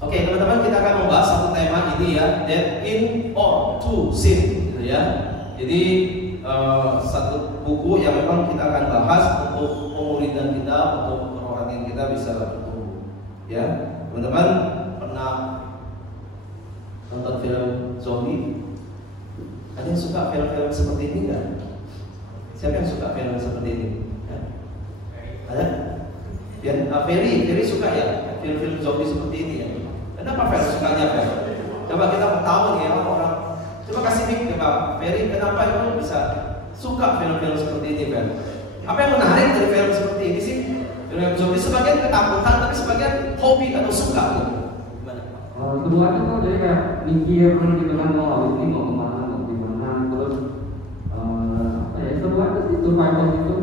Oke, teman-teman, kita akan membahas satu tema ini ya, dead in or to sin, gitu ya. Jadi satu buku yang memang kita akan bahas untuk pemuridan kita, untuk orang yang kita bisa bertumbuh. Ya, teman-teman pernah nonton film zombie? Ada yang suka film-film seperti ini nggak? Siapa yang suka film seperti ini? Ya? Ada? Ya, Ferry suka ya film-film zombie seperti ini ya. Kenapa Ferry sukanya Ferry? Coba kita tahu nih ya orang. Coba kasih mic ke Pak Ferry, kenapa itu bisa suka film-film seperti ini Ferry? Apa yang menarik dari film seperti ini sih? Film zombie sebagian ketakutan, tapi sebagian hobi atau suka gitu. Gimana? Keduanya tuh jadi kayak mikir gitu kan, mau ini mau kemana, mau gimana, terus apa ya? Keduanya sih survival gitu.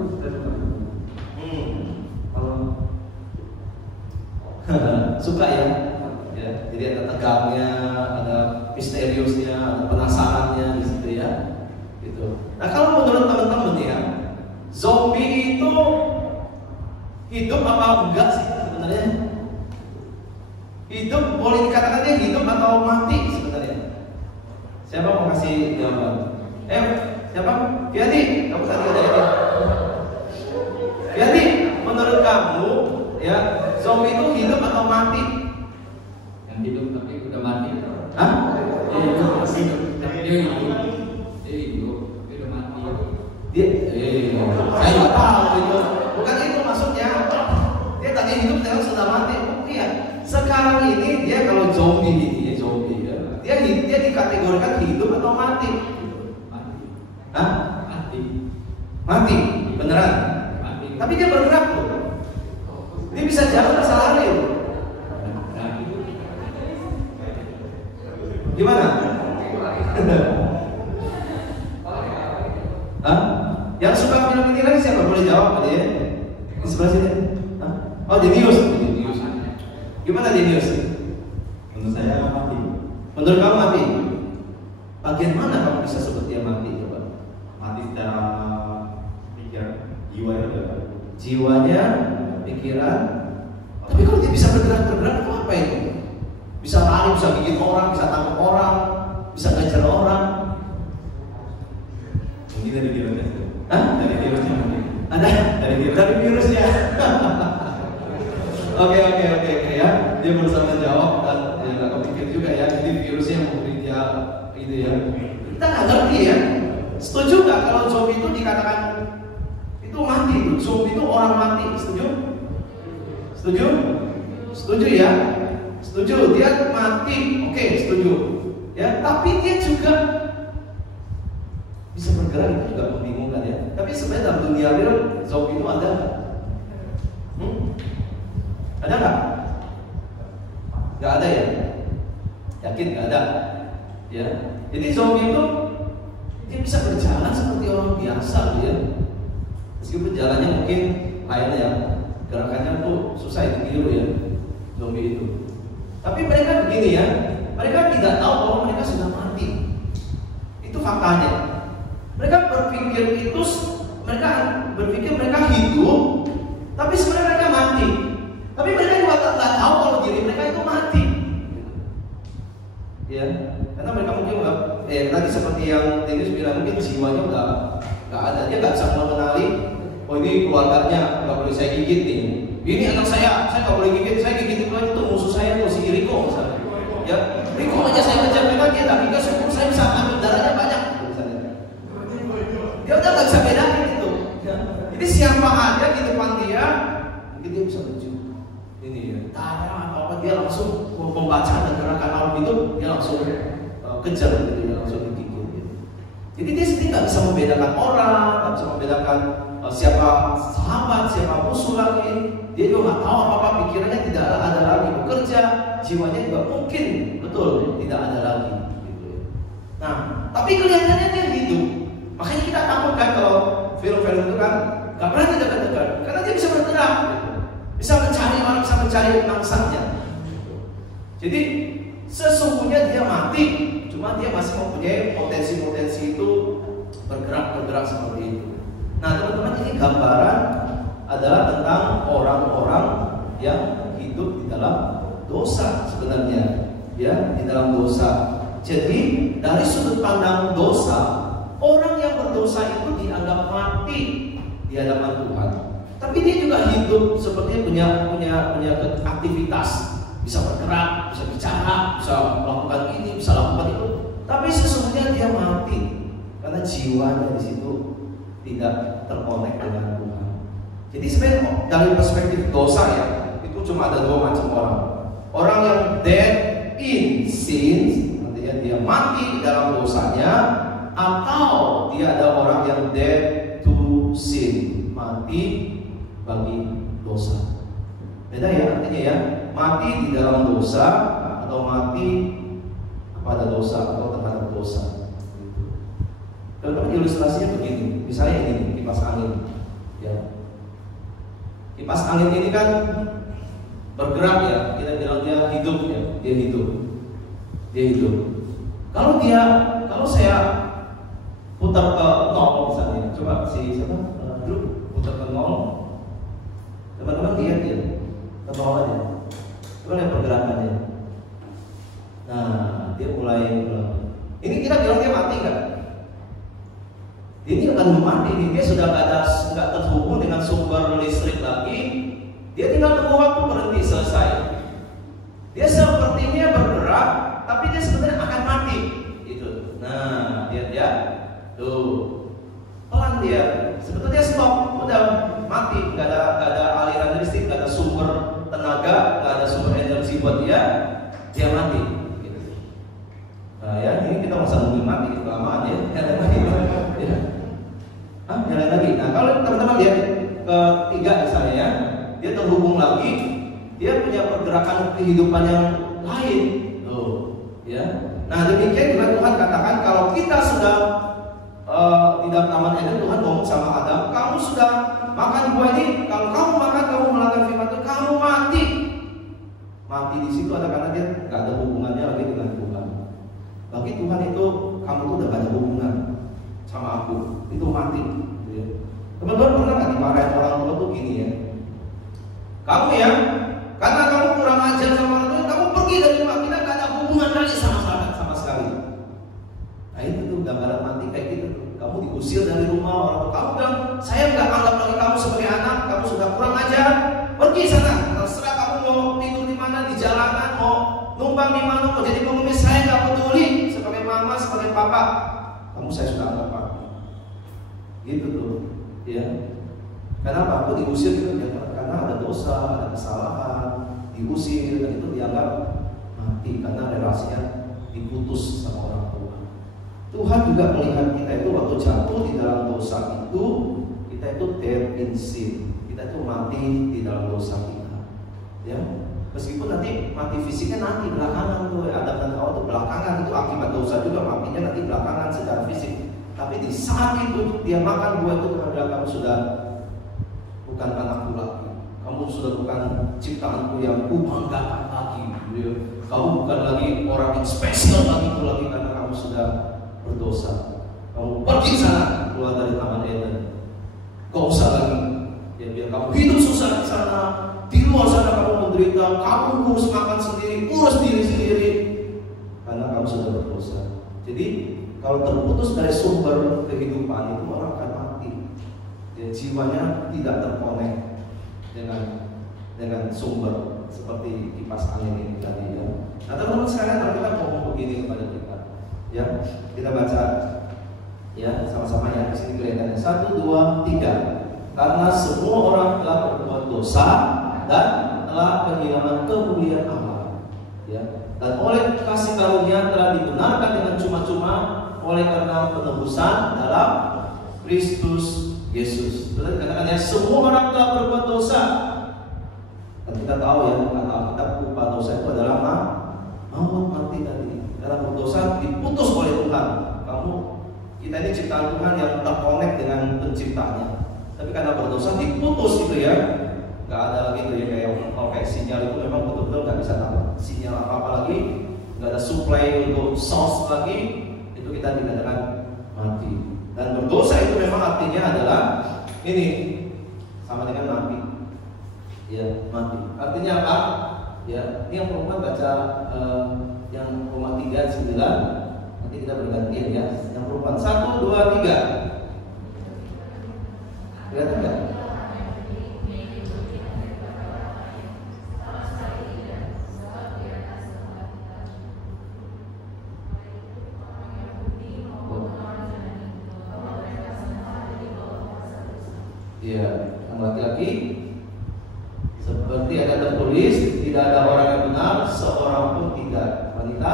Suka ya? Ya, jadi ada tegangnya, ada misteriusnya, ada penasarannya di situ ya. Gitu. Nah, kalau menurut teman-teman ya, zombie itu hidup apa enggak sih sebenarnya? Hidup boleh dikatakan dia hidup atau mati sebenarnya? Siapa mau kasih jawaban? Siapa? Fiati, kamu tadi ada ini. Fiati, menurut kamu ya, zombie itu hidup atau mati? Yang hidup tapi udah mati. Hah? Dia hidup, masih hidup. Dia udah mati. Saya nggak tahu itu. Bukan itu maksudnya. Dia tadi hidup sekarang sudah mati. Iya. Sekarang ini dia kalau zombie ini, zombie ya. Dia dikategorikan hidup atau mati? Mati. Hah? Mati. Mati. Beneran? Mati. Tapi dia bergerak loh. Dia bisa jalan, bisa lari loh. Gimana? Hah? Yang suka film ini lagi siapa? Boleh jawab tadi ya? Di sebelah sini. Hah? Oh, Denius. Gimana Denius? Menurut saya mati. Menurut kamu mati? Bagian mana kamu bisa sebut dia mati? Coba. Mati secara pikiran, jiwanya udah. Jiwanya, pikiran. Tapi kalau dia bisa bergerak itu apa itu? Bisa lari, bisa gigit orang, bisa tangkap orang, bisa ngejar orang. Mungkin dari virusnya. Hah? Dari virusnya mungkin. Ada? Dari virusnya. Oke ya. Dia berusaha menjawab dan dia nggak kepikir juga ya. Jadi virusnya yang memberi dia itu ya. Kita nggak ngerti ya. Setuju nggak kalau zombie itu dikatakan itu mati? Zombie itu orang mati. Setuju? Setuju? Setuju ya? Setuju, dia mati. Oke, setuju. Ya, tapi dia juga bisa bergerak, itu juga membingungkan ya. Tapi sebenarnya dalam dunia real zombie itu ada nggak? Ada nggak? Nggak ada ya? Yakin nggak ada? Ya. Jadi zombie itu dia bisa berjalan seperti orang biasa, ya. Meskipun jalannya mungkin lainnya ya, gerakannya tuh susah ditiru ya, zombie itu. Tapi mereka begini ya, mereka tidak tahu bahwa mereka sudah mati. Itu faktanya. Mereka berpikir mereka hidup, tapi sebenarnya mereka mati. Tapi mereka juga tidak tahu kalau diri mereka itu mati. Ya, karena mereka mungkin tadi seperti yang Dennis bilang, mungkin jiwanya udah nggak ada. Dia nggak bisa mengenali, oh ini keluarganya nggak boleh saya gigit nih. Ini anak saya nggak boleh gigit, saya gigit itu musuh saya tuh si Riko misalnya. Ya, Riko aja saya kejar, memang dia tak gigit, syukur saya bisa ambil darahnya banyak misalnya. Dia udah nggak bisa bedain itu. Ya. Jadi siapa aja di depan dia, mungkin dia bisa mencium. Ini ya, darah atau apa dia langsung membaca dan gerakan alam itu dia langsung kejar gitu, dia langsung digigit. Gitu. Jadi dia sendiri nggak bisa membedakan orang, nggak bisa membedakan siapa sahabat, siapa musuh lagi. Dia juga nggak tahu apa-apa, pikirannya tidak ada lagi bekerja, jiwanya juga mungkin betul tidak ada lagi. Gitu. Nah, tapi kelihatannya dia hidup. Makanya kita takut kan kalau film-film itu kan nggak pernah tidak dekat, karena dia bisa bergerak, gitu. Bisa mencari orang, bisa mencari mangsanya. Jadi sesungguhnya dia mati, cuma dia masih mempunyai potensi-potensi itu bergerak seperti itu. Nah, teman-teman, ini gambaran adalah tentang orang-orang yang hidup di dalam dosa sebenarnya, ya, di dalam dosa. Jadi dari sudut pandang dosa, orang yang berdosa itu dianggap mati di hadapan Tuhan. Tapi dia juga hidup sepertinya punya aktivitas, bisa bergerak, bisa bicara, bisa melakukan ini, bisa lakukan itu. Tapi sesungguhnya dia mati karena jiwanya di situ tidak terkonek dengan Tuhan. Jadi sebenarnya dari perspektif dosa ya, itu cuma ada dua macam orang. Orang yang dead in sin, artinya dia mati dalam dosanya, atau dia ada orang yang dead to sin, mati bagi dosa. Beda ya artinya ya, mati di dalam dosa atau mati pada dosa atau terhadap dosa. Kalau ilustrasinya begini, misalnya ini kipas angin, ya. Kipas angin ini kan bergerak ya, kita bilang dia hidup ya, dia hidup. Kalau saya putar ke nol misalnya, coba si siapa dulu putar ke nol, teman-teman lihat ya, ke nol aja, coba lihat pergerakannya. Nah, dia mulai. Ini kita bilang dia mati nggak? Ini akan mati nih, dia sudah nggak terhubung dengan sumber listrik lagi. Dia tinggal tunggu waktu berhenti selesai. Dia sepertinya bergerak, tapi dia sebenarnya akan mati. Itu. Nah, lihat ya, tuh pelan dia. Sebetulnya stop, udah mati, nggak ada aliran listrik, nggak ada sumber tenaga, nggak ada sumber energi buat dia mati. Gitu. Nah ya, ini kita masa nungguin mati, kelamaan ya. Jalan lagi. Nah, kalau teman-teman lihat ketiga misalnya ya, dia terhubung lagi, dia punya pergerakan kehidupan yang lain, tuh, ya. Nah, demikian juga Tuhan katakan kalau kita sudah di dalam Taman Eden, Tuhan ngomong sama Adam, kamu sudah makan buah ini, kalau kamu makan, kamu melanggar firman Tuhan, kamu mati. Mati di situ ada karena dia nggak ada hubungannya lagi dengan Tuhan. Bagi Tuhan itu kamu tuh udah gak ada hubungan sama aku, itu mati. Teman-teman pernah nggak dimarahin orang tua tuh gini ya? Kamu ya, karena kamu kurang ajar sama orang tua, kamu pergi dari rumah kita, gak ada hubungan lagi sama sekali. Nah itu tuh gambaran mati kayak gitu. Kamu diusir dari rumah orang tua, kamu bilang saya nggak anggap lagi kamu sebagai anak, kamu sudah kurang ajar, pergi sana. Terserah kamu mau tidur di mana, di jalanan, mau numpang di mana, mau jadi pengemis, saya nggak peduli. Sebagai mama, sebagai papa, kamu saya sudah anggap apa? Gitu tuh. Ya, kenapa aku diusir gitu? Ya, karena ada dosa, ada kesalahan, diusir, dan itu dianggap mati karena relasinya diputus sama orang tua. Tuhan juga melihat kita itu waktu jatuh di dalam dosa itu, kita itu dead in sin, kita itu mati di dalam dosa kita. Ya, meskipun nanti mati fisiknya nanti belakangan tuh, Adam dan Hawa itu belakangan, itu akibat dosa juga matinya nanti belakangan secara fisik. Tapi di saat itu dia makan buah itu, Tuhan bilang kamu sudah bukan anakku lagi, kamu sudah bukan ciptaanku yang kubanggakan lagi. Kamu bukan lagi orang yang spesial lagi karena kamu sudah berdosa. Kamu pergi sana, keluar dari Taman Eden. Kau usah lagi. Ya, biar kamu hidup susah di sana, di luar sana kamu menderita, kamu urus makan sendiri, urus diri sendiri, karena kamu sudah berdosa. Jadi kalau terputus dari sumber kehidupan itu orang akan mati. Ya, jiwanya tidak terkonek dengan sumber seperti kipas angin ini tadi ya. Nah teman-teman sekalian, kalau kita ngomong begini kepada kita, ya kita baca ya sama-sama ya. Di sini kelihatannya 1, 2, 3. Karena semua orang telah berbuat dosa dan telah kehilangan kemuliaan Allah. Ya. Dan oleh kasih karunia telah dibenarkan dengan cuma-cuma oleh karena penebusan dalam Kristus Yesus. Berarti katakan ya, semua orang telah berbuat dosa. Dan kita tahu ya, kata Alkitab upah dosa itu adalah maut, mati tadi. Karena berdosa diputus oleh Tuhan. Kita ini ciptaan Tuhan yang terkonek dengan penciptanya. Tapi karena berdosa diputus itu ya. Gak ada lagi tuh ya, kayak sinyal itu memang betul-betul gak bisa dapat sinyal apa-apa lagi. Gak ada supply untuk source lagi. Itu kita dikatakan mati. Dan berdosa itu memang artinya adalah ini sama dengan mati. Ya, mati. Artinya apa? Ya, ini yang perempuan baca yang Roma 3:9. Nanti kita bergantian ya. Yang perempuan 1, 2, 3. Kelihatan nggak? Iya, yang laki-laki seperti ada tertulis, tidak ada orang yang benar, seorang pun tidak. Wanita,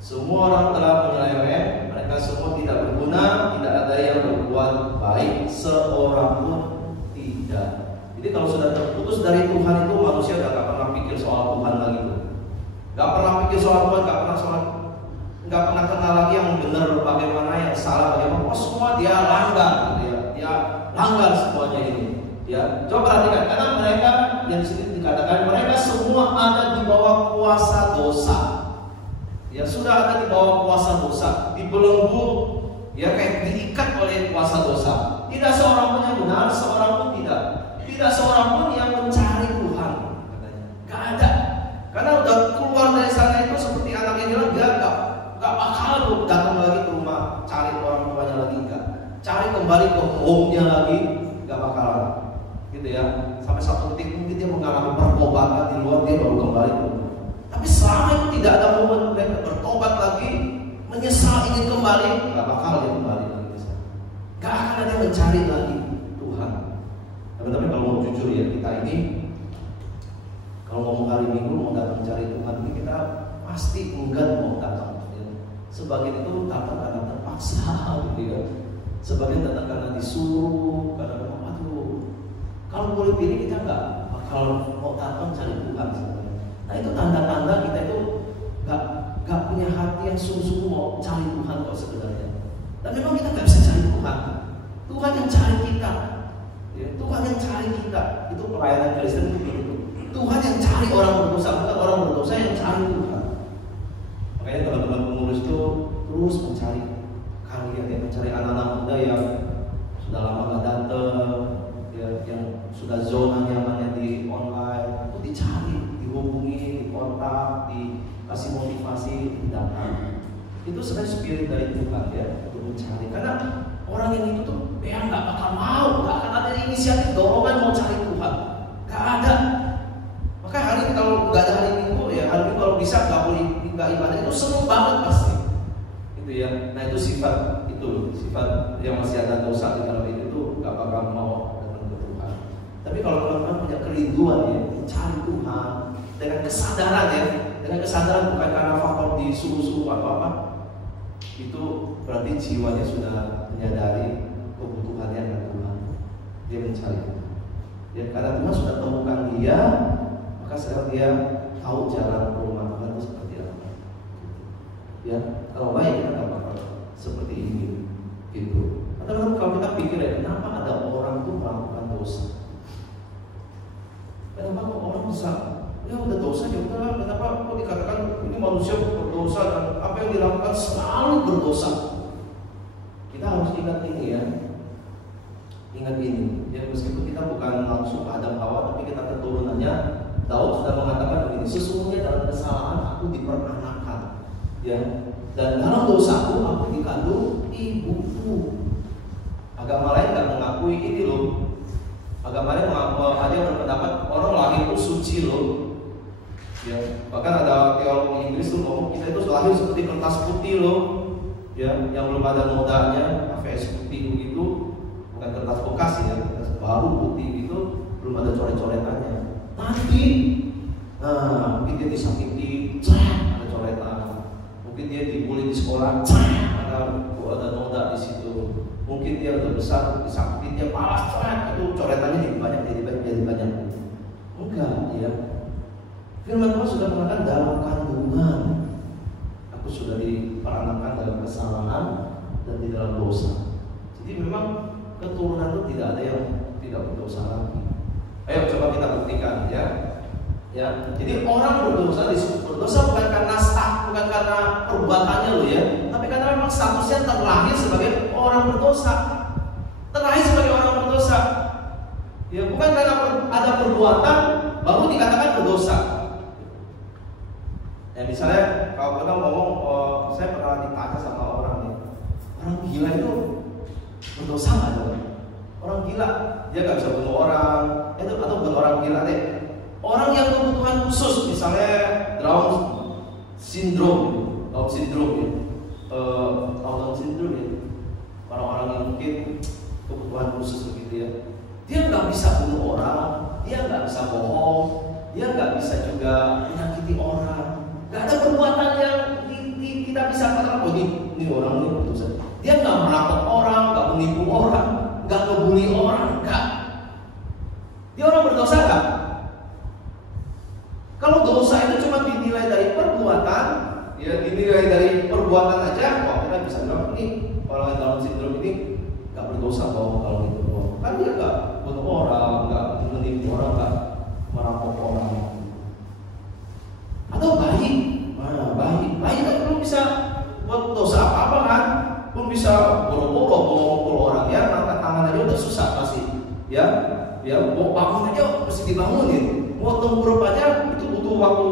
semua orang telah menyeleweng, mereka semua tidak berguna, tidak ada yang berbuat baik, seorang pun tidak. Jadi kalau sudah terputus dari Tuhan itu, manusia udah gak pernah pikir soal Tuhan lagi tuh. Gak pernah pikir soal Tuhan, gak pernah kenal lagi yang benar bagaimana, yang salah bagaimana. Oh, semua dia langgar, dia langgar semuanya ini. Ya, coba perhatikan, karena mereka yang di sini dikatakan mereka semua ada di bawah kuasa dosa. Ya, sudah ada di bawah kuasa dosa, dibelenggu, ya kayak diikat oleh kuasa dosa. Tidak seorang pun yang benar, seorang pun tidak. Tidak seorang pun yang mencari Tuhan, katanya. Gak ada. Karena udah keluar dari sana itu seperti anak yang hilang, gak bakal datang lagi ke rumah, cari orang tuanya lagi, enggak. Cari kembali ke home-nya lagi, gak bakalan. Gitu ya. Sampai satu titik mungkin dia mengalami pertobatan di luar, dia baru kembali ke rumah. Tapi selama itu tidak ada momen mereka bertobat lagi, menyesal ingin kembali, gak bakal dia kembali lagi ke sana. Gak akan ada mencari lagi Tuhan. Tapi kalau mau jujur ya, kita ini kalau ngomong hari Minggu mau datang mencari Tuhan, ini kita pasti enggan mau datang. Sebagian itu datang karena terpaksa, gitu ya. Sebagian datang karena disuruh, karena memang aduh. Kalau boleh pilih kita nggak bakal mau datang cari Tuhan sebenarnya. Nah itu tanda-tanda kita itu nggak punya hati yang sungguh-sungguh mau cari Tuhan kok sebenarnya. Dan memang kita nggak bisa cari Tuhan. Tuhan yang cari kita. Ya, Tuhan yang cari kita. Itu pelayanan Kristen itu begitu. Tuhan yang cari orang berdosa, bukan orang berdosa yang cari Tuhan. Makanya teman-teman pengurus itu terus mencari kalian, ya, mencari anak-anak muda yang sudah lama nggak datang, ya, yang sudah zona nyamannya di online, itu dicari, dihubungi, dikontak, dikasih motivasi, datang. Itu sebenarnya spirit dari Tuhan ya, untuk mencari. Karena orang yang itu tuh dia nggak bakal mau, nggak akan ada inisiatif dorongan mau cari Tuhan, nggak ada. Makanya hari ini kalau nggak ada hari Minggu ya, hari Minggu kalau bisa nggak boleh nggak ibadah itu seneng banget pasti. Itu ya. Nah itu sifat yang masih ada dosa di dalam itu tuh nggak bakal mau datang ke Tuhan. Tapi kalau teman-teman punya kerinduan ya, mencari Tuhan dengan kesadaran ya, dengan kesadaran bukan karena faktor disuruh-suruh atau apa, itu berarti jiwanya sudah menyadari kebutuhannya dengan Tuhan. Dia mencari Tuhan. Ya, karena Tuhan sudah temukan dia, maka sekarang dia tahu jalan ke rumah Tuhan itu seperti apa. Ya, kalau baik kita nggak bakal seperti ini, gitu. Atau kalau kita pikir ya, kenapa ada orang itu melakukan dosa? Kenapa kok orang bisa? Ya udah dosa ya udah. Kenapa kok dikatakan ini manusia berdosa dan apa yang dilakukan selalu berdosa? Kita harus ingat ini ya. Ingat ini. Ya meskipun kita bukan langsung Adam Hawa, tapi kita keturunannya. Daud sudah mengatakan begini, sesungguhnya dalam kesalahan aku diperanakkan, ya, dan dalam dosaku aku dikandung ibuku. Agama lain tidak mengakui ini loh. Agama lain ada yang berpendapat orang lahir itu suci loh. Ya, bahkan ada teologi Inggris tuh ngomong kita itu lahir seperti kertas putih loh, ya, yang belum ada nodanya, AVS putih begitu, bukan kertas bekas ya, kertas baru putih gitu, belum ada coret-coretannya. Nanti, mungkin dia disakiti, ada coretan. Mungkin dia dibully di sekolah, ada noda di situ. Mungkin dia udah besar, disakiti, dia malas, itu coretannya jadi banyak. Enggak, ya. Firman Tuhan sudah mengatakan dalam kandungan, aku sudah diperanakkan dalam kesalahan dan di dalam dosa. Jadi memang keturunan itu tidak ada yang tidak berdosa lagi. Ayo coba kita buktikan ya. Ya, jadi orang berdosa disebut berdosa bukan karena bukan karena perbuatannya loh ya, tapi karena memang statusnya terlahir sebagai orang berdosa. Terlahir sebagai orang berdosa. berdosa. Ya, bukan karena ada perbuatan baru dikatakan berdosa. Ya, misalnya kalau kita ngomong, saya pernah ditanya sama orang nih, orang gila itu berdosa nggak dong? Orang gila dia nggak bisa bunuh orang, itu atau bukan orang gila deh. Orang yang kebutuhan khusus, misalnya Down syndrome ya, Down syndrome ya, orang-orang yang mungkin kebutuhan khusus begitu ya, dia nggak bisa bunuh orang, dia nggak bisa bohong, dia nggak bisa juga menyakiti orang, nggak ada perbuatan yang kita bisa katakan, oh ini orang ini berdosa. Dia nggak merampok orang, nggak menipu orang, nggak ngebully orang, nggak. Dia orang berdosa nggak? Kalau dosa itu cuma dinilai dari perbuatan, ya dinilai dari perbuatan aja, wah kita bisa bilang ini kalau yang Down syndrome ini nggak berdosa dong kalau gitu. Kan dia nggak bunuh orang, nggak menipu orang, nggak merampok orang. Atau bayi kan belum bisa buat dosa apa-apa kan, belum bisa boro-boro orang ya, angkat tangan aja udah susah pasti, ya mau bangun aja mesti dibangunin, mau tengkurap aja itu butuh waktu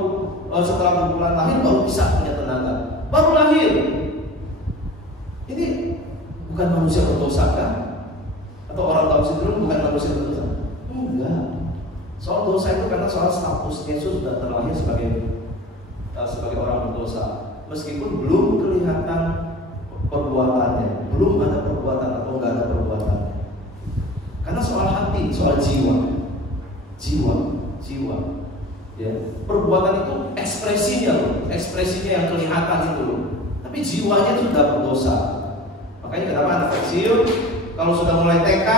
setelah berbulan lahir baru bisa punya tenaga, baru lahir. Ini bukan manusia berdosa kan? Atau orang Down syndrome bukan manusia berdosa? Enggak. Soal dosa itu karena soal status Yesus sudah terlahir sebagai orang berdosa, meskipun belum kelihatan perbuatannya, belum ada perbuatan atau enggak ada perbuatan. Karena soal hati, soal jiwa, ya. Perbuatan itu ekspresinya yang kelihatan itu loh. Tapi jiwanya sudah berdosa. Makanya kenapa anak kecil kalau sudah mulai TK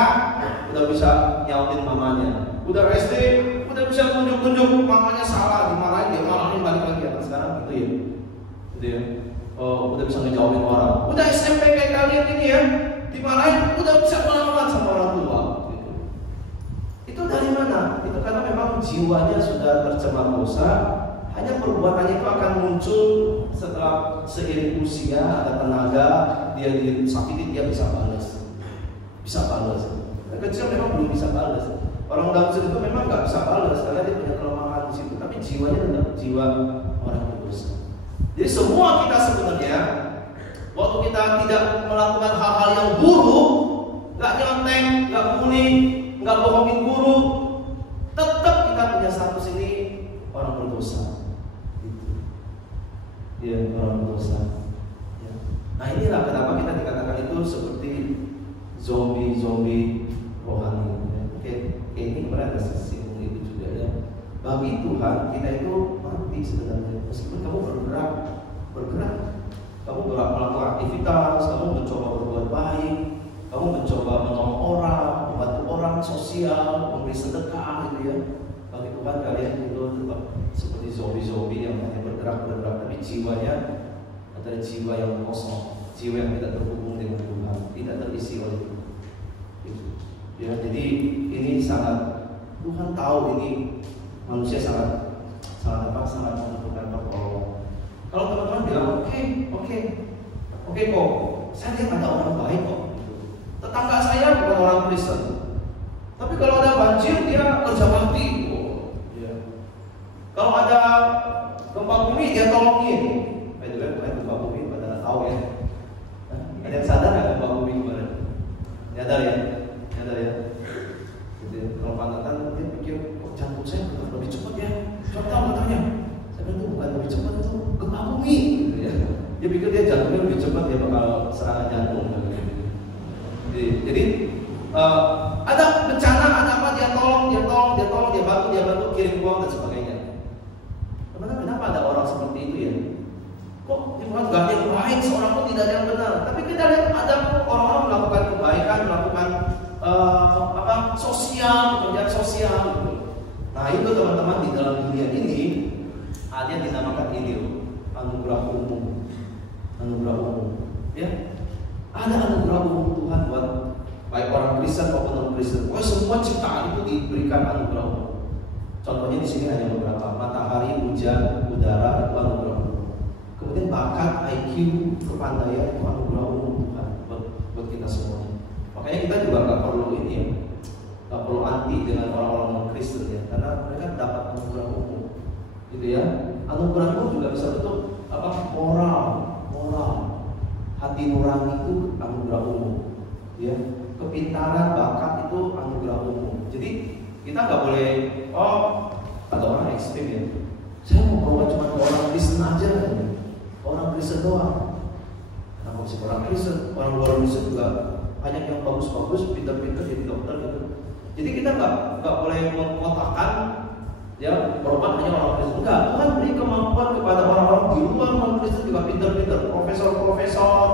udah bisa nyautin mamanya, udah SD udah bisa tunjuk mamanya salah, dimarahin dia malahin balik lagi. Sekarang gitu ya, udah bisa ngejauhin orang. Udah SMP kayak kalian ini ya, dimarahin udah bisa melawan sama orang tua. Gitu. Itu dari mana? Itu karena memang jiwanya sudah tercemar dosa. Hanya perbuatannya itu akan muncul setelah seiring usia, ada tenaga, dia disakiti dia bisa balas. Yang kecil memang belum bisa balas. Orang Down syndrome itu memang nggak bisa balas karena dia punya kelemahan di situ. Tapi jiwanya tetap jiwa orang berdosa. Jadi semua kita sebenarnya, waktu kita tidak melakukan hal-hal yang buruk, nggak nyontek, nggak bully, nggak bohongin guru, tetap kita punya status ini orang berdosa. Dia orang berdosa. Ya. Nah inilah kenapa kita dikatakan itu seperti zombie rohani. Ya. Kayak ini kemarin ada singgung itu juga ya. Bagi Tuhan kita itu mati sebenarnya. Meskipun kamu bergerak, kamu melakukan aktivitas, kamu mencoba berbuat baik, kamu mencoba menolong orang, membantu orang, sosial, memberi sedekah gitu ya. Bagi Tuhan kalian itu tetap seperti zombie yang hanya bergerak, tapi jiwanya adalah jiwa yang kosong, jiwa yang tidak terhubung dengan Tuhan, tidak terisi oleh Tuhan. Ya, jadi ini sangat, Tuhan tahu ini manusia sangat membutuhkan pertolongan. Kalau teman-teman bilang oke kok, saya lihat ada orang baik kok. Tetangga saya bukan orang Kristen, tapi kalau ada banjir dia kerja bakti. Kalau ada gempa bumi dia tolongin. By the way, bukan gempa bumi, pada tahu ya. Ada yang sadar nggak gempa bumi kemarin? Nyadar ya. Jadi kalau panatan dia pikir kok jantung saya lebih cepat ya. Coba tahu katanya. Saya bilang itu bukan lebih cepat, itu gempa bumi. Gitu ya. Dia pikir dia jantungnya lebih cepat, dia bakal serangan jantung. Jadi ada bencana, ada apa dia tolong, dia bantu, kirim uang dan sebagainya. Kenapa ada orang seperti itu ya? Kok Tuhan gak ada yang baik, seorang pun tidak ada yang benar. Tapi kita lihat ada orang-orang melakukan kebaikan, melakukan pekerjaan sosial gitu. Nah itu teman-teman, di dalam dunia ini ada yang dinamakan ini loh, anugerah umum. Ya, ada anugerah umum Tuhan buat baik orang Kristen maupun non-Kristen. Semua ciptaan itu diberikan anugerah umum. Contohnya di sini hanya beberapa: matahari, hujan, udara, itu anugerah umum. Kemudian bakat, IQ, kepandaian, itu anugerah umum Tuhan buat kita semua. Makanya kita juga nggak perlu ini ya, nggak perlu anti dengan orang-orang non-Kristen ya, karena mereka dapat anugerah umum, gitu ya. Anugerah umum juga bisa bentuk moral, hati nurani itu anugerah umum, ya. Kepintaran, bakat itu anugerah umum. Jadi kita nggak boleh, ada orang ekstrim ya. Saya mau bawa cuma orang Kristen aja, orang Kristen doang. Nah, kalau orang Kristen, orang luar Kristen juga banyak yang bagus-bagus, pintar-pintar jadi dokter gitu. Jadi kita nggak boleh mengkotakkan ya berobat hanya orang Kristen. Enggak, Tuhan beri kemampuan kepada orang-orang di luar non Kristen juga pintar-pintar, profesor-profesor,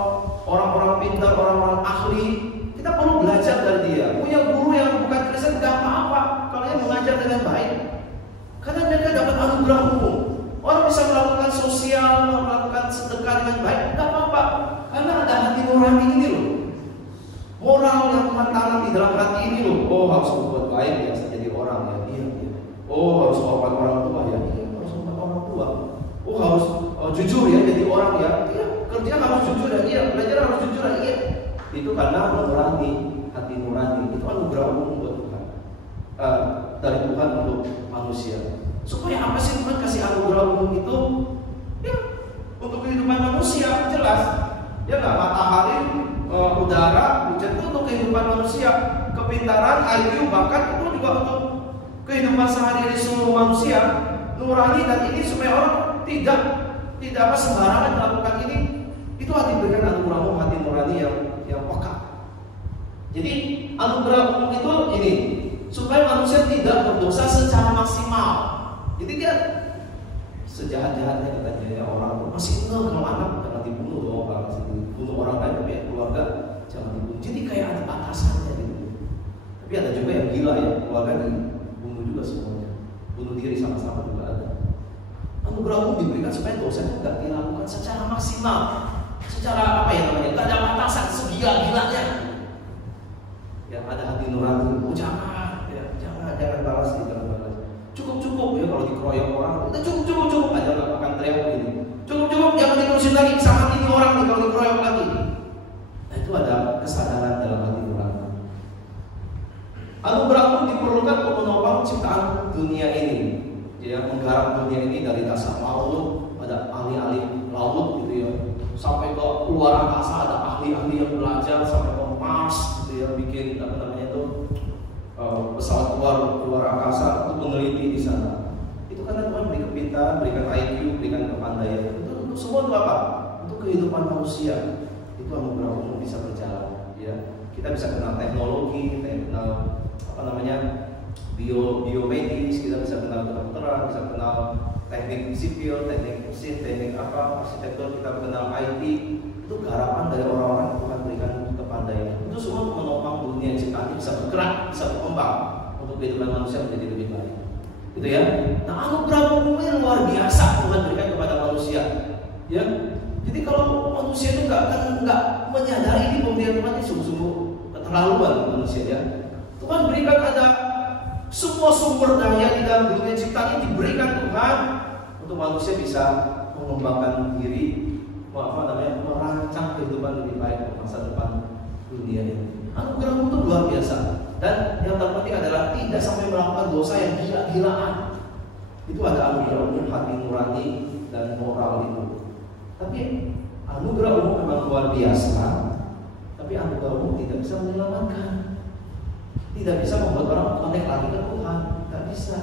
orang-orang pintar, orang-orang ahli. Kita perlu belajar dari dia. Punya guru yang bukan Kristen nggak apa-apa kalau dia mengajar dengan baik, karena mereka dapat anugerah umum. Orang bisa melakukan sosial, melakukan sedekah dengan baik, nggak apa-apa, karena ada hati nurani ini loh. Moral yang Tuhan tanam di dalam hati ini loh. Oh, harus berbuat baik ya, jadi orang ya, iya. Oh, harus hormat orang tua ya, iya. Harus hormat orang tua. Oh, harus jujur ya, jadi orang ya, iya. Kerja harus jujur ya, iya. Belajar harus jujur ya, iya. Itu karena mengurangi hati nurani. Itu anugerah umum buat Tuhan, dari Tuhan untuk manusia. Supaya apa sih Tuhan kasih anugerah umum itu? Ya, untuk kehidupan manusia, jelas. Ya nggak, matahari, udara, hujan itu untuk kehidupan manusia. Kepintaran, IQ, bakat itu juga untuk kehidupan sehari-hari seluruh manusia. Nurani dan ini supaya orang tidak sembarangan melakukan ini. Itu diberikan anugerah umum, hati nurani yang peka. Jadi anugerah umum itu ini supaya manusia tidak berdosa secara maksimal. Jadi dia sejahat-jahatnya katanya ya, orang masih kalau anak jangan dibunuh dong, masih dibunuh orang lain, tapi keluarga jangan dibunuh. Jadi kayak ada batasannya gitu. Tapi ada juga yang gila ya, keluarga dibunuh juga semuanya, bunuh diri sama-sama juga ada. Anugerah umum diberikan supaya dosanya tidak dilakukan secara maksimal, secara tidak ada batasan segila-gilanya. Ya ada hati nurani, jangan balas di dalam balas. Cukup ya kalau dikeroyok orang, udah cukup aja, nggak akan teriak begini. Cukup jangan diterusin lagi, sama ini orang nih kalau dikeroyok lagi. Nah itu ada kesadaran dalam hati nurani. Anugerah umum diperlukan untuk menopang ciptaan dunia ini, ya menggarap dunia ini dari dasar laut, ada ahli-ahli laut gitu ya, sampai ke luar angkasa ada ahli-ahli yang belajar sampai ke Mars gitu ya, bikin pesawat keluar angkasa untuk meneliti di sana. Itu karena Tuhan beri kepintaran, berikan IQ, berikan kepandaian. Itu untuk semua itu apa? Untuk kehidupan manusia. Itu anugerah umum bisa berjalan. Ya, kita bisa kenal teknologi, kita kenal biomedis, kita bisa kenal kedokteran, bisa kenal teknik sipil, teknik mesin, teknik arsitektur, kita kenal IT. Itu garapan dari orang-orang yang Tuhan berikan kepandaian. Itu semua untuk menopang dunia ciptaan bisa bergerak, bisa berkembang untuk kehidupan manusia menjadi lebih baik. Gitu ya. Nah, anugerah umumnya luar biasa Tuhan berikan kepada manusia. Ya. Jadi kalau manusia itu nggak menyadari ini pemberian Tuhan ini sungguh-sungguh keterlaluan manusia ya. Tuhan berikan ada semua sumber daya di dalam dunia ciptaan ini diberikan Tuhan untuk manusia bisa mengembangkan diri, merancang kehidupan lebih baik untuk masa depan dunia ini. Anugerah itu luar biasa. Dan yang terpenting adalah tidak sampai melakukan dosa yang gila-gilaan. Itu ada anugerah umum, hati nurani dan moral itu. Tapi anugerah umum memang luar biasa. Tapi anugerah umum tidak bisa menyelamatkan, tidak bisa membuat orang connect lagi ke Tuhan. Tidak bisa.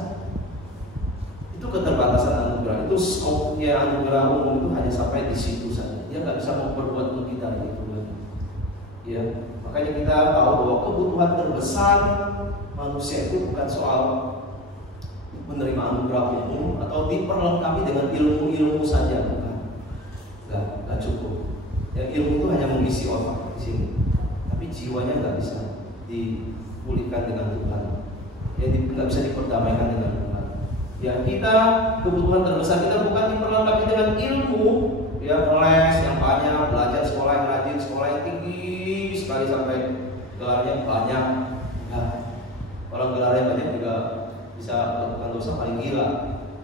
Itu keterbatasan anugerah. Itu skopnya anugerah umum itu hanya sampai di situ saja. Dia nggak bisa berbuat lebih dari itu lagi. Ya, makanya kita tahu bahwa kebutuhan terbesar manusia itu bukan soal menerima anugerah umum atau diperlengkapi dengan ilmu-ilmu saja, bukan. Nggak cukup. Ya, ilmu itu hanya mengisi otak di sini, tapi jiwanya nggak bisa dipulihkan dengan Tuhan. Ya, nggak bisa diperdamaikan dengan Tuhan. Ya, kita kebutuhan terbesar kita bukan diperlengkapi dengan ilmu, ya les yang banyak, belajar sekolah yang rajin, sekolah yang tinggi sekali sampai gelarnya banyak. Nah, kalau gelarnya banyak juga bisa melakukan dosa paling gila,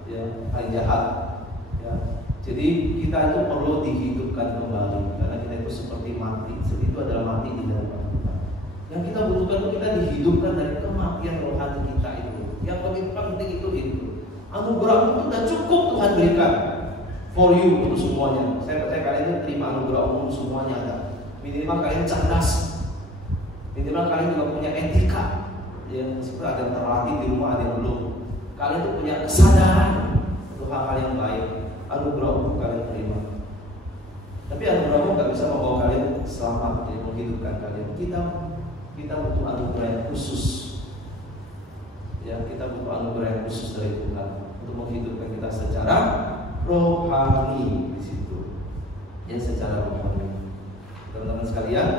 ya paling jahat. Ya, jadi kita itu perlu dihidupkan kembali karena kita itu seperti mati. Itu adalah mati di dalam Tuhan. Yang kita butuhkan itu kita dihidupkan dari kematian rohani kita itu. Yang lebih penting itu. Anugerah itu sudah cukup Tuhan berikan for you untuk semuanya. Saya percaya kalian itu terima anugerah umum semuanya ada. Minimal kalian cerdas. Minimal kalian juga punya etika. Ya, meskipun ada yang terlatih di rumah, ada yang belum. Kalian itu punya kesadaran untuk hal-hal yang baik. Anugerah umum kalian terima. Tapi anugerah umum nggak bisa membawa kalian selamat, ya, menghidupkan kalian. Kita butuh anugerah yang khusus. Ya, kita butuh anugerah yang khusus dari Tuhan untuk menghidupkan kita secara rohani di situ. Ya, secara rohani. Teman-teman sekalian,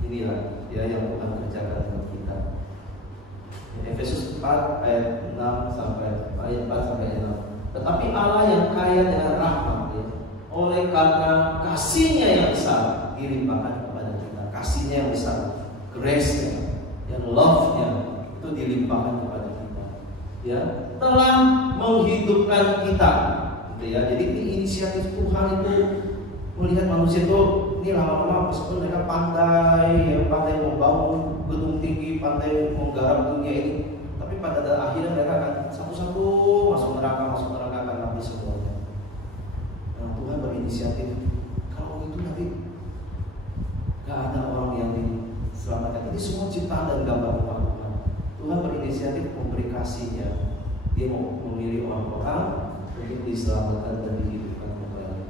inilah ya yang Tuhan kerjakan dengan kita. Efesus 4 ayat 6 sampai ayat 4 sampai 6. Tetapi Allah yang kaya dengan rahmat, ya, oleh karena kasih-Nya yang besar dilimpahkan kepada kita. Kasih-Nya yang besar, grace-Nya, yang love-Nya itu dilimpahkan kepada kita. Ya, telah menghidupkan kita. Gitu ya. Jadi ini inisiatif Tuhan itu melihat manusia itu ini lama-lama meskipun mereka pandai membangun gedung tinggi, pandai menggarap dunia ini, tapi pada akhirnya mereka akan satu-satu masuk neraka akan habis semuanya. Nah, Tuhan berinisiatif kalau itu nanti gak ada orang yang diselamatkan. Ini semua ciptaan dan gambar Tuhan. Tuhan berinisiatif memberi kasih-Nya. Dia mau memilih orang-orang untuk diselamatkan dan dihidupkan kembali.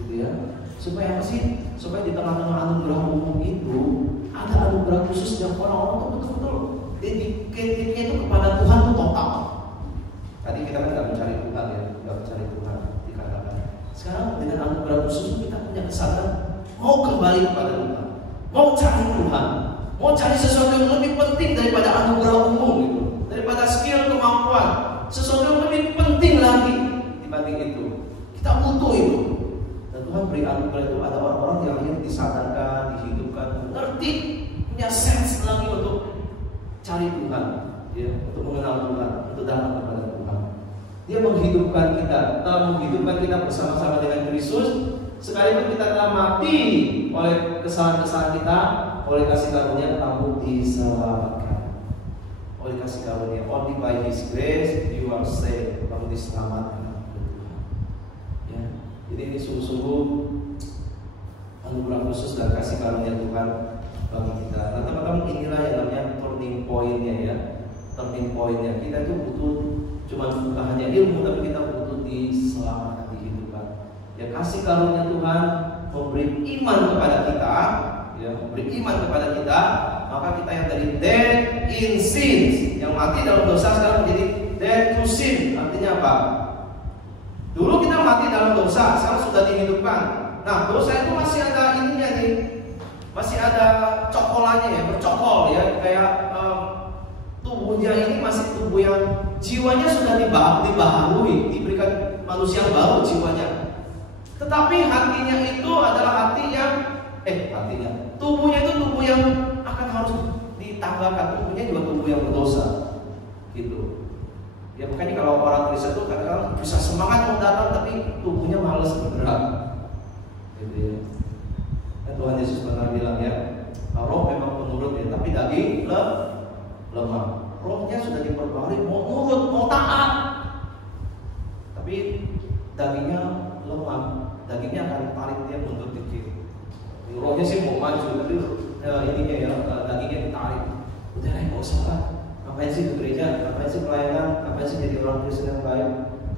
Gitu ya. Supaya apa sih? Supaya di tengah-tengah anugerah umum itu ada anugerah khusus yang orang-orang tuh betul-betul dedikatednya itu kepada Tuhan tuh total. Tadi kita kan nggak mencari Tuhan ya, nggak mencari Tuhan dikatakan. Sekarang dengan anugerah khusus kita punya kesadaran mau kembali kepada Tuhan, mau cari Tuhan, mau cari sesuatu yang lebih penting daripada anugerah umum gitu, daripada skill kemampuan, sesuatu yang lebih penting lagi dibanding itu. Kita butuh itu. Tuhan beri anugerah itu ada orang-orang yang akhirnya disadarkan, dihidupkan, ngerti, punya sense lagi untuk cari Tuhan, ya, untuk mengenal Tuhan, untuk datang kepada Tuhan. Dia menghidupkan kita, telah menghidupkan kita bersama-sama dengan Kristus, sekalipun kita telah mati oleh kesalahan-kesalahan kita, oleh kasih karunia kamu diselamatkan. Oleh kasih karunia, only by His grace you are saved, kamu diselamatkan. Jadi ini sungguh-sungguh anugerah khusus dan kasih karunia Tuhan bagi kita. Nah, teman-teman, inilah yang namanya turning point-nya ya. Turning point-nya kita itu butuh bukan hanya ilmu, tapi kita butuh diselamatkan, dihidupkan. Ya, kasih karunia Tuhan memberi iman kepada kita, ya, memberi iman kepada kita, maka kita yang dari dead in sin, yang mati dalam dosa sekarang menjadi dead to sin. Artinya apa? Dulu kita mati dalam dosa, sekarang sudah dihidupkan. Nah, dosa itu masih ada ininya nih, masih ada cokolannya ya, bercokol ya, kayak tubuhnya ini masih tubuh yang jiwanya sudah dibaharui, diberikan manusia baru jiwanya. Tetapi hatinya itu adalah hati yang tubuhnya itu tubuh yang akan harus ditambahkan, tubuhnya juga tubuh yang berdosa, gitu. Ya, makanya kalau orang Kristen itu kadang-kadang bisa semangat mau datang tapi tubuhnya malas bergerak. Gitu ya. Dan Tuhan Yesus pernah bilang ya, roh memang penurut ya, tapi daging lemah. Rohnya sudah diperbarui, mau nurut, mau taat, tapi dagingnya lemah. Dagingnya akan tarik dia mundur dikit. Rohnya sih mau maju, tapi ininya ya, dagingnya ditarik. Udah lah, nggak usah lah. Ngapain sih ke gereja, ngapain sih pelayanan, ngapain sih jadi orang Kristen yang baik,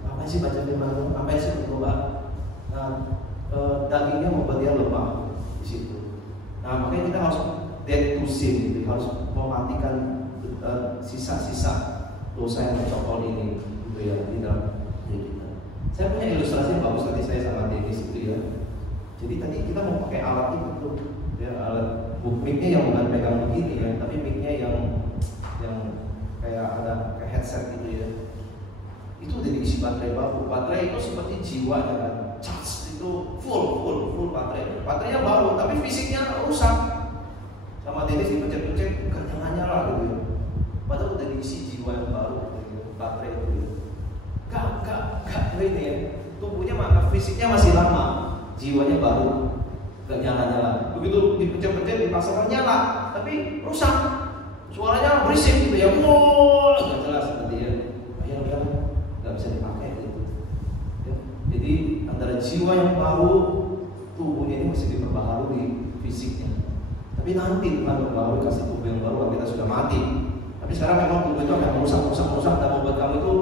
ngapain sih baca firman, ngapain sih berdoa. Nah, dagingnya membuat dia lemah di situ. Nah, makanya kita harus dead to sin, kita harus mematikan sisa-sisa dosa yang bercokol ini, gitu ya, di dalam diri kita. Saya punya ilustrasi yang bagus tadi saya sama Dennis itu ya. Jadi tadi kita mau pakai alat itu, ya, alat mic-nya yang bukan pegang begini ya, tapi mic-nya yang kayak ada kayak headset gitu ya. Itu udah diisi baterai baru. Baterai itu seperti jiwa kan, charge itu full baterai. Baterainya baru, tapi fisiknya rusak. Sama Dennis dipencet-pencet gak nyala gitu ya. Padahal udah diisi jiwa yang baru gitu, baterai itu. Gak ini ya. Tubuhnya fisiknya masih lama, jiwanya baru, gak nyala-nyala. Begitu dipencet-pencet dipasangkan nyala. tapi rusak. Suaranya berisik gitu ya, wow, nggak jelas tadi ya. Akhirnya nggak bisa dipakai gitu. Ya. Jadi antara jiwa yang baru, tubuhnya ini masih diperbaharui fisiknya. Tapi nanti Tuhan membaharui kasih tubuh yang baru, kita sudah mati. Tapi sekarang memang tubuh itu akan merusak dan membuat kamu itu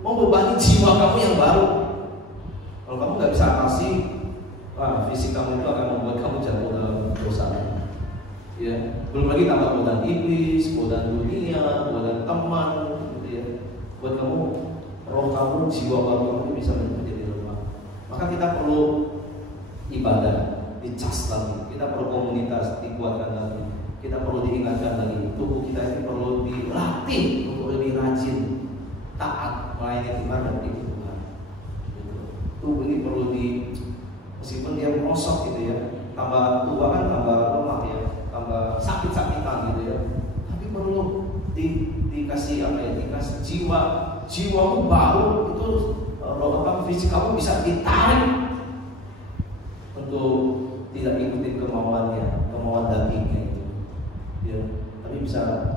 membebani jiwa kamu yang baru. Kalau kamu nggak bisa atasi, fisik kamu itu akan membuat kamu jatuh dalam dosa. Ya, belum lagi tambah godaan iblis, godaan dunia, godaan teman, gitu ya. Buat kamu, roh kamu, jiwa baru kamu bisa menjadi lemah. Maka kita perlu ibadah, dicas lagi. Kita perlu komunitas, dikuatkan lagi. Kita perlu diingatkan lagi. Tubuh kita ini perlu dilatih untuk lebih rajin, taat, melayani Tuhan dan ikut Tuhan. Tubuh ini perlu meskipun dia merosot gitu ya, tambah tua kan tambah lemah ya, tambah sakit-sakitan gitu ya. Tapi perlu dikasih apa ya? Dikasih jiwamu baru itu fisik kamu bisa ditarik untuk tidak ikutin kemauan dagingnya itu. Ya, tapi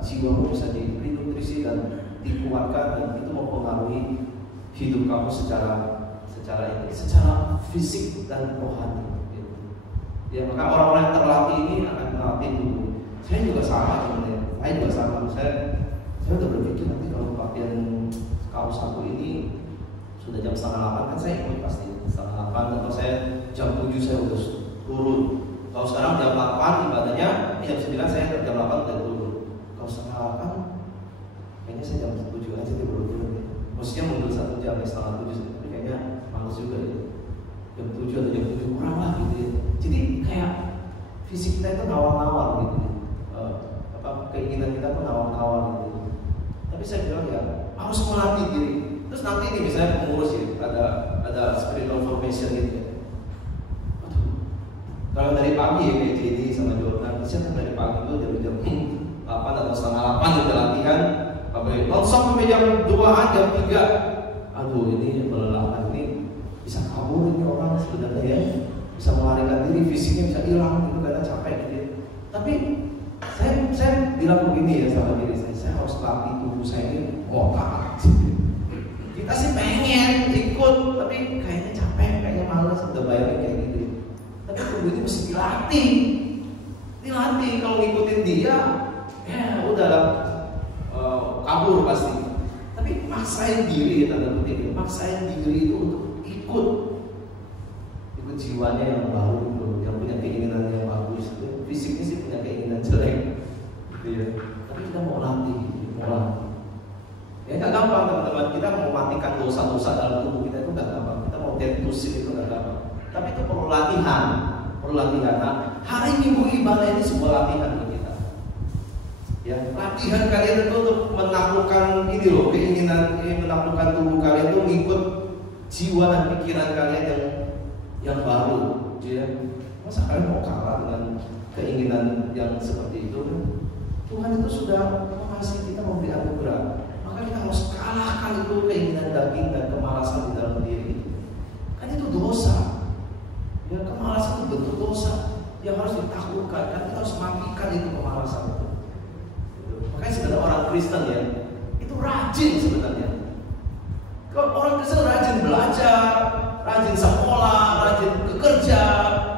jiwamu bisa diberi nutrisi dan dikuatkan, dan itu mempengaruhi hidup kamu secara fisik dan rohani. Gitu. Ya, maka orang-orang yang terlatih ini akan melatih tubuh. Saya juga sama sebenarnya. Saya udah berpikir nanti kalau pakaian kaos aku ini sudah jam 7:30 kan saya ikut pasti 7:30, atau saya jam 7 saya udah turun. Kalau sekarang jam 8 ibadahnya, jam 9 saya jam 8 udah turun. Kalau 7:30 kayaknya saya jam 7 aja dia baru turun. Maksudnya mundur 1 jam, 6:30, tapi kayaknya males juga ya. Jam 7 atau jam 7 kurang lah gitu ya. Jadi kayak fisik kita itu ngawal-ngawal gitu ya. Keinginan kita pun ngawal-ngawal gitu. Tapi saya bilang ya harus melatih diri. Terus nanti nih misalnya pengurus ya, ada spiritual formation gitu ya. Kalau dari pagi ya kayak Jenny sama Jordan, biasanya dari pagi itu dari jam 8 atau 7:30 udah latihan. Nonstop sampai jam 2-an, jam 3. Aduh, ini melelahkan, ini bisa kabur ini orang sebenarnya ya, bisa melarikan diri, fisiknya bisa hilang gitu karena capek gitu. Tapi saya bilang begini ya sama diri saya harus latih tubuh saya ini otak. Kita sih pengen ikut, tapi kayaknya capek, kayaknya malas, udah bayarin kayak gitu. Tapi tubuh ini mesti dilatih. Kalau ngikutin dia, ya udahlah. Kabur pasti. Tapi maksain diri, tanda kutip, maksain diri itu untuk ikut jiwanya yang baru, yang punya keinginan yang bagus. Fisiknya sih punya keinginan jelek, gitu ya. Tapi kita mau latih. Ya nggak gampang teman-teman. Kita mau matikan dosa-dosa dalam tubuh kita itu nggak gampang. Kita mau detusin itu nggak gampang. Tapi itu perlu latihan. Nah, hari Minggu ibadah ini sebuah latihan bagi kita. Ya, latihan kalian itu untuk menaklukkan ini loh, keinginan menaklukkan tubuh kalian itu mengikut jiwa dan pikiran kalian yang baru, ya. Masa kalian mau kalah dengan keinginan yang seperti itu? Tuhan itu sudah mengasihi kita, memberi anugerah. Maka kita harus kalahkan itu keinginan daging dan kemalasan di dalam diri. Kan itu dosa. Ya, kemalasan itu bentuk dosa yang harus ditaklukkan. Kan kita harus matikan itu kemalasan itu. Makanya sebenarnya orang Kristen ya itu rajin sebenarnya. Kalau orang Kristen rajin belajar, rajin sekolah, rajin bekerja,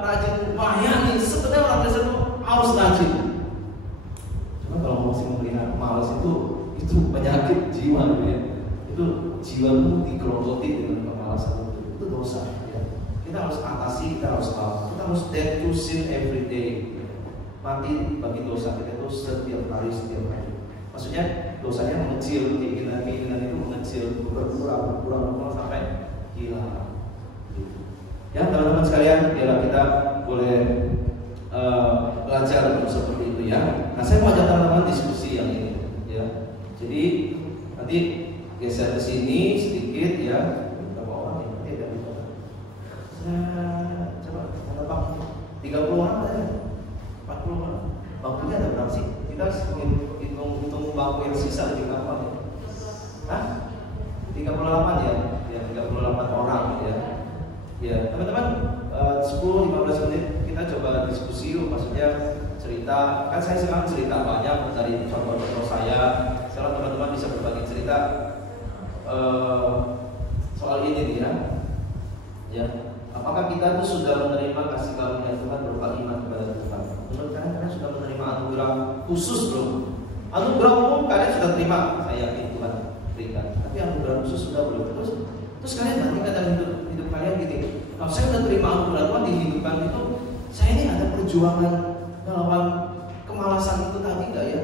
rajin melayani. Sebenarnya orang Kristen itu harus rajin. Cuma kalau masih melihat malas itu penyakit jiwa ya. Itu jiwamu digerogoti dengan kemalasan itu dosa. Ya. Kita harus atasi, kita harus dead to sin every day. Mati bagi dosa kita itu setiap hari. Maksudnya dosanya mengecil, keinginan itu mengecil, berkurang sampai hilang. Ya teman-teman sekalian, biarlah kita boleh belajar seperti itu ya. Nah saya mau ajak teman-teman diskusi yang ini ya. Jadi nanti geser ke sini sedikit ya. Berapa orang ya? Nanti ada di kota. Coba berapa? 30 orang aja. 40 orang. Bangkunya ada berapa sih? Kita hitung bangku yang sisa di kapal ya. Hah? 38 ya? Ya 38 orang ya. Ya teman-teman 10-15 menit kita coba diskusi yuk. Maksudnya cerita kan Kan saya sekarang cerita banyak dari contoh-contoh saya. Sekarang teman-teman bisa berbagi cerita soal ini nih ya. Apakah kita tuh sudah menerima kasih karunia Tuhan berupa iman kepada Tuhan? Menurut kalian sudah menerima anugerah khusus belum? Anugerah umum kalian sudah terima, saya yakin Tuhan berikan. Tapi anugerah khusus sudah belum? Terus kalian bandingkan dalam hidup kalian gini. Kalau saya sudah terima anugerah Tuhan di hidup itu, saya ini ada perjuangan melawan kemalasan itu tadi enggak ya?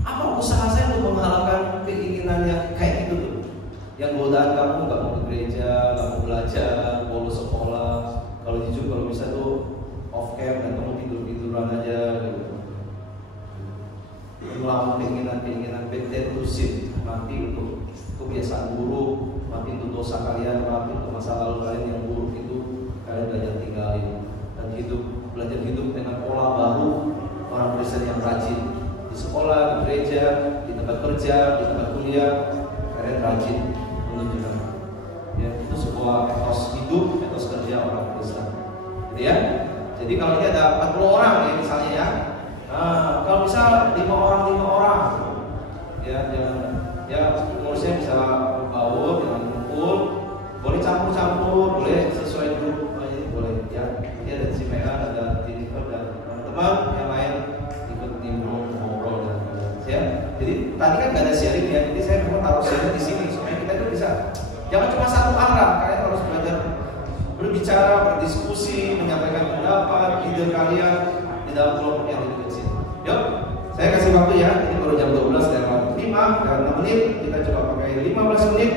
Apa usaha saya untuk mengharapkan keinginan yang kayak gitu tuh? Yang godaan kamu nggak mau ke gereja, nggak mau belajar, bolos sekolah. Kalau jujur kalau bisa tuh off cam dan kamu tiduran aja gitu. Melawan keinginan bad sin, mati untuk kebiasaan buruk, mati untuk dosa kalian, mati untuk masa lalu kalian yang buruk itu kalian belajar tinggalin dan belajar hidup dengan pola baru orang Kristen yang rajin di sekolah, di gereja, di tempat kerja, di tempat kuliah kalian rajin menunjukkan ya, itu sebuah etos hidup, etos kerja orang Kristen gitu ya. Jadi kalau ini ada 40 orang ya misalnya ya, nah, kalau bisa 5 orang ya, jangan ya umurnya bisa berbaur, jangan kumpul, boleh campur, boleh sesuai grup aja, boleh ya. Dia ada si PA, ada Jennifer dan teman-teman yang lain ikut nimbrung ngobrol dan ya. Jadi tadi kan gak ada sharing ya, jadi saya memang taruh sharing di sini supaya kita itu bisa jangan cuma satu arah, kalian harus belajar berbicara, berdiskusi, menyampaikan pendapat, ide kalian di dalam kelompok yang lebih kecil. Yuk, saya kasih waktu ya, ini baru jam 12 dan 5 dan 6 menit, kita coba pakai 15 menit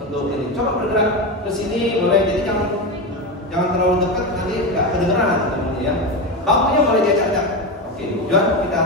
untuk ini. Coba bergerak ke sini boleh, jadi jangan terlalu dekat nanti nggak kedengeran teman-teman ya. Bangkunya boleh diajak-ajak. Oke, John kita